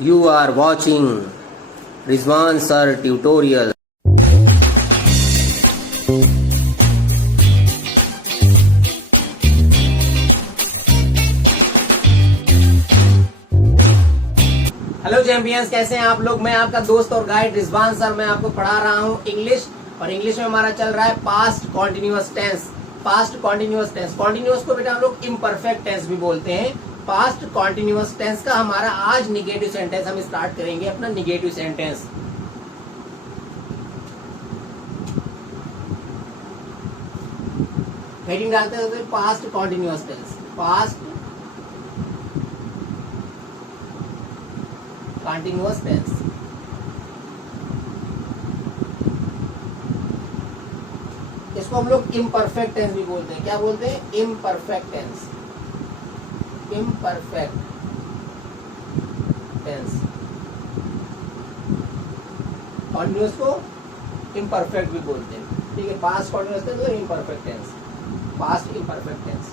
You are watching Rizwan Sir Tutorial. Hello champions, कैसे हैं आप लोग। मैं आपका दोस्त और गाइड रिजवान सर। मैं आपको पढ़ा रहा हूं इंग्लिश, और इंग्लिश में हमारा चल रहा है past continuous tense. Past continuous tense, continuous को बेटा हम लोग इम्परफेक्ट टेंस भी बोलते हैं। पास्ट कॉन्टिन्यूअस टेंस का हमारा आज निगेटिव सेंटेंस हम स्टार्ट करेंगे। अपना निगेटिव सेंटेंस हेडिंग डालते हैं तो past continuous tense, past continuous tense. इसको हम लोग इम्परफेक्ट टेंस भी बोलते हैं। क्या बोलते हैं? Imperfect tense, imperfect tense. Continuous को इम्परफेक्ट भी बोलते हैं। ठीक है, पास्ट कॉन्टिन्यूअस टेंस और imperfect tense, past imperfect tense.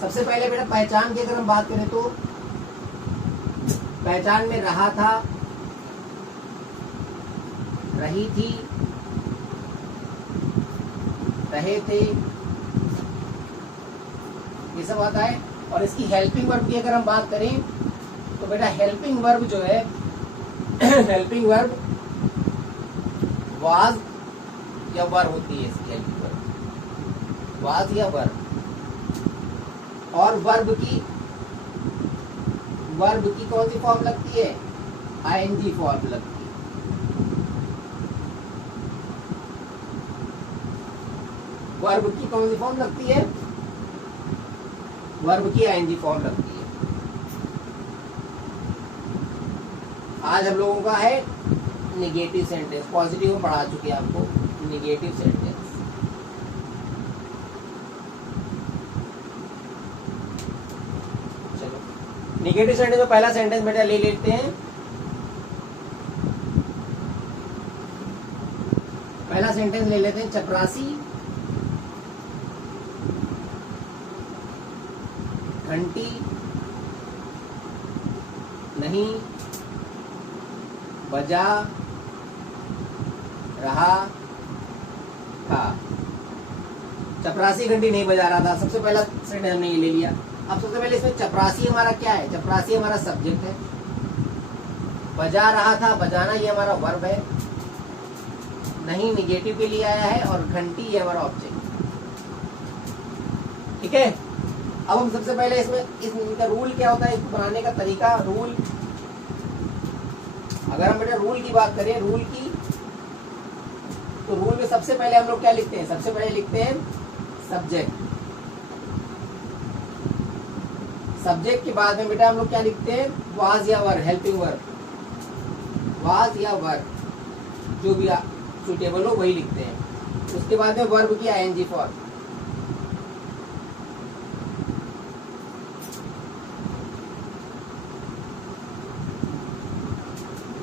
सबसे पहले बेटा पहचान की अगर हम बात करें तो पहचान में रहा था, रही थी, रहे थे, ये सब आता है। और इसकी हेल्पिंग वर्ब की अगर हम बात करें तो बेटा हेल्पिंग वर्ब जो है हेल्पिंग वर्ब वाज या वर होती है। इसकी हेल्पिंग वर्ब वाज या वर। और वर्ब की कौन सी फॉर्म लगती है? आईएनजी फॉर्म लगती है। वर्ब की कौन सी फॉर्म लगती है? वर्ब की आईएनजी फॉर्म लगती है। आज हम लोगों का है निगेटिव सेंटेंस। पॉजिटिव में पढ़ा चुके हैं आपको निगेटिव सेंटेंस। निगेटिव सेंटेंस में पहला सेंटेंस बेटा ले लेते हैं। पहला सेंटेंस ले लेते हैं, चपरासी घंटी नहीं बजा रहा था। चपरासी घंटी नहीं बजा रहा था, सबसे पहला सेंटेंस हमने ये ले लिया। अब सबसे पहले इसमें चपरासी हमारा क्या है? चपरासी हमारा सब्जेक्ट है। बजा रहा था, बजाना ये हमारा वर्ब है। नहीं निगेटिव के लिए आया है, और घंटी ये हमारा ऑब्जेक्ट। ठीक है, अब हम सबसे पहले इसका रूल क्या होता है, इसको बनाने का तरीका। रूल, अगर हम बेटा रूल की बात करें, रूल की, तो रूल में सबसे पहले हम लोग क्या लिखते हैं? सबसे पहले लिखते हैं सब्जेक्ट। सब्जेक्ट के बाद में बेटा हम लोग क्या लिखते हैं? वाज या वर, हेल्पिंग वर्ब। वाज या वर जो भी सुटेबल हो वही लिखते हैं। उसके बाद में वर्ब की आईएनजी फॉर्म।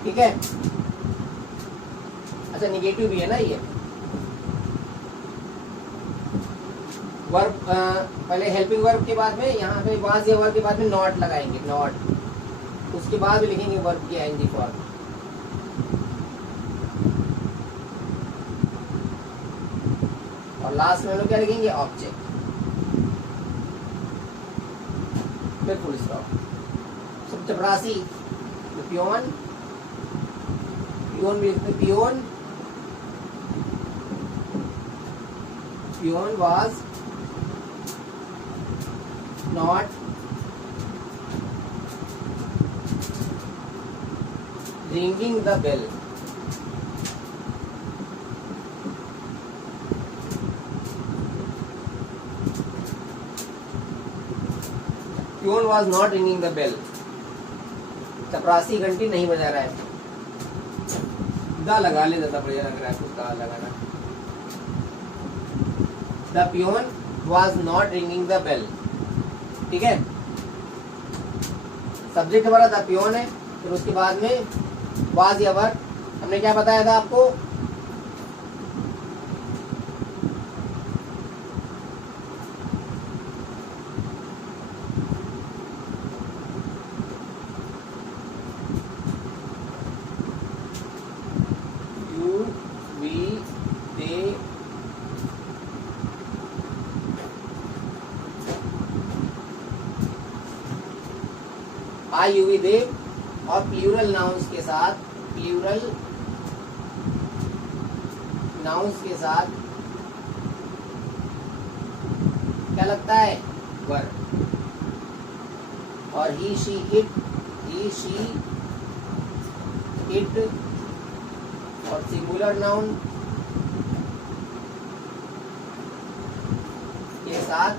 ठीक है, अच्छा निगेटिव भी है ना ये। वर्ब पहले हेल्पिंग वर्ब के बाद में यहाँ पे वाज या वर्ब के बाद में नॉट लगाएंगे, नॉट। उसके बाद में लिखेंगे वर्ब की आईएनजी फॉर्म। और लास्ट में हम लोग क्या लिखेंगे? ऑब्जेक्ट, फिर फुल स्टॉप। सब चपरासी, पियोन, पियोन भी लिखते, peon, peon was not ringing the bell. Pion was not ringing the bell. चपरासी घंटी नहीं बजा रहा है। दा लगा ले, ज्यादा बढ़िया लग रहा है कुछ दा लगाना। The pion was not ringing the bell. ठीक है, सब्जेक्ट हमारा द पियोन है। फिर उसके बाद में वाज या वर। हमने क्या बताया था आपको? आई यू वी दे, और प्लूरल नाउन्स के साथ, प्लूरल नाउन्स के साथ क्या लगता है? वर। और he she it, he she it, और सिंगुलर नाउन के साथ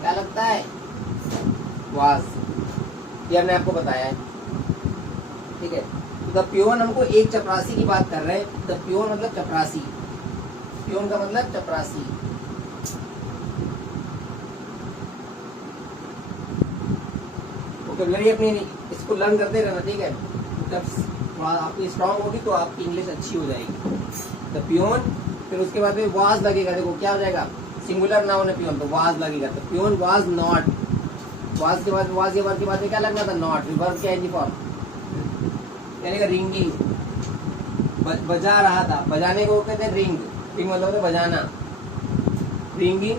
क्या लगता है? वाज। ये हमने आपको बताया है, ठीक है। तो द प्योन, हमको एक चपरासी की बात कर रहे हैं। द प्योन मतलब चपरासी, प्योन का मतलब चपरासी। वोकैबुलरी अपनी इसको लर्न करते रहना, ठीक है। जब थोड़ा आपकी स्ट्रांग होगी तो आपकी इंग्लिश अच्छी हो जाएगी। द प्योन, फिर उसके बाद में वाज लगेगा। देखो क्या हो जाएगा, सिंगुलर नाउन है प्योन, तो वाज लगेगा। तो प्योन वाज नॉट, वाज के बाद, वाज ये वर्ब के बाद में क्या लगना था? नॉट। वर्ब क्या है? फॉर्म, यानी कि रिंगिंग, बजा रहा था। बजाने को कहते हैं रिंग, रिंग मतलब होता है बजाना। रिंगिंग,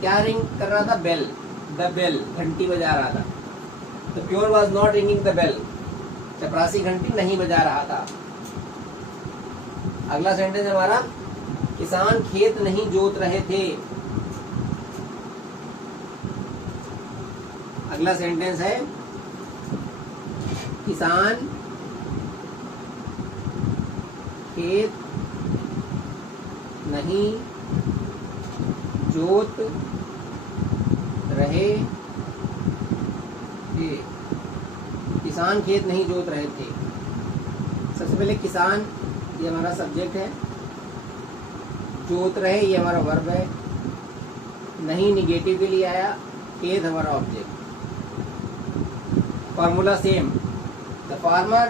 क्या रिंग कर रहा था? बेल, द बेल, घंटी बजा रहा था। तो peon was not ringing the bell, चपरासी घंटी नहीं बजा रहा था। अगला सेंटेंस हमारा, किसान खेत नहीं जोत रहे थे। अगला सेंटेंस है, किसान खेत नहीं जोत रहे थे। किसान खेत नहीं जोत रहे थे। सबसे पहले किसान, ये हमारा सब्जेक्ट है। जोत रहे, ये हमारा वर्ब है। नहीं निगेटिव के लिए आया। खेत हमारा object. Formula same, the farmer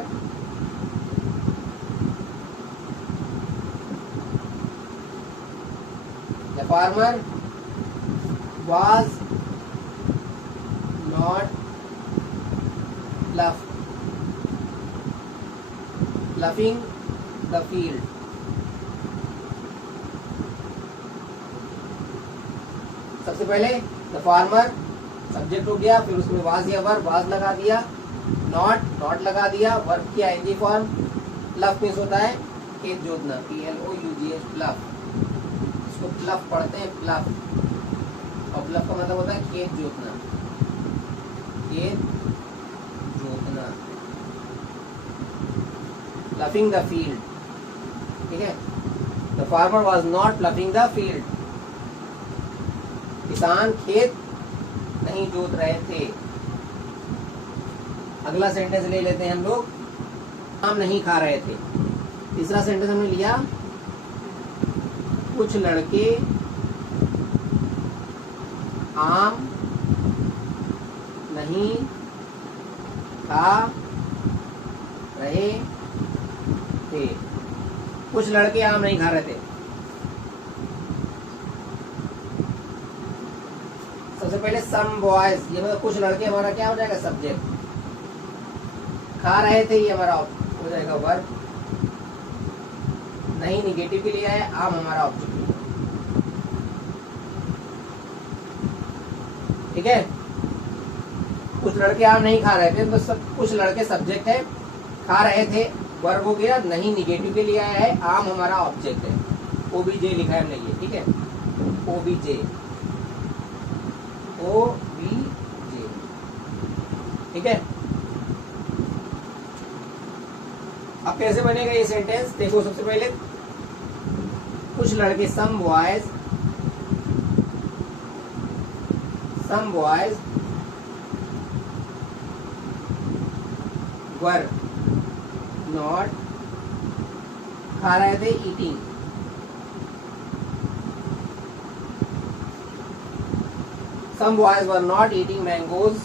was not ploughing the field. सबसे पहले द फार्मर सब्जेक्ट हो गया, फिर उसमें वाज या वर्ब, वाज लगा दिया, नॉट लगा दिया, वर्ब की आईएनजी फॉर्म। प्लफ मीन्स होता है खेत जोतना, PLOUGH, प्लफ। इसको प्लफ पढ़ते हैं, प्लफ। और प्लफ का मतलब होता है खेत जोतना, खेत जोतना, प्लफिंग द फील्ड, ठीक है। The farmer was not ploughing the field, किसान खेत नहीं जोत रहे थे। अगला सेंटेंस ले लेते हैं हम लोग, आम नहीं खा रहे थे। तीसरा सेंटेंस हमने लिया, कुछ लड़के आम नहीं खा रहे थे। कुछ लड़के आम नहीं खा रहे थे। सबसे पहले सम बॉयज, ये मतलब कुछ लड़के हमारा क्या हो जाएगा? सब्जेक्ट। खा रहे थे, ये हमारा हो जाएगा वर्ब। नहीं निगेटिव के लिए है, आम हमारा ऑब्जेक्ट, ठीक है। कुछ लड़के आम नहीं खा रहे थे, तो सब कुछ लड़के सब्जेक्ट है, खा रहे थे वर्ब हो गया, नहीं निगेटिव के लिए आया है, आम हमारा ऑब्जेक्ट है। OBJ लिखा है हमने ये, ठीक है। OBJ, ठीक है। अब कैसे बनेगा ये सेंटेंस? देखो, सबसे पहले कुछ लड़के, सम बॉयज वर नॉट, खा रहे थे, eating. Some boys were not eating mangoes.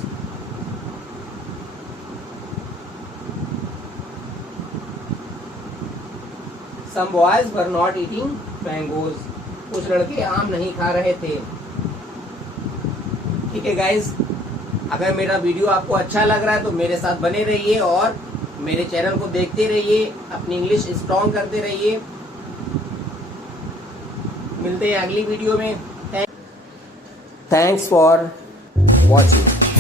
Some boys were not eating mangoes. कुछ लड़के आम नहीं खा रहे थे। ठीक है गाइज, अगर मेरा वीडियो आपको अच्छा लग रहा है तो मेरे साथ बने रहिए और मेरे चैनल को देखते रहिए, अपनी इंग्लिश स्ट्रॉन्ग करते रहिए। मिलते हैं अगली वीडियो में। Thanks for watching.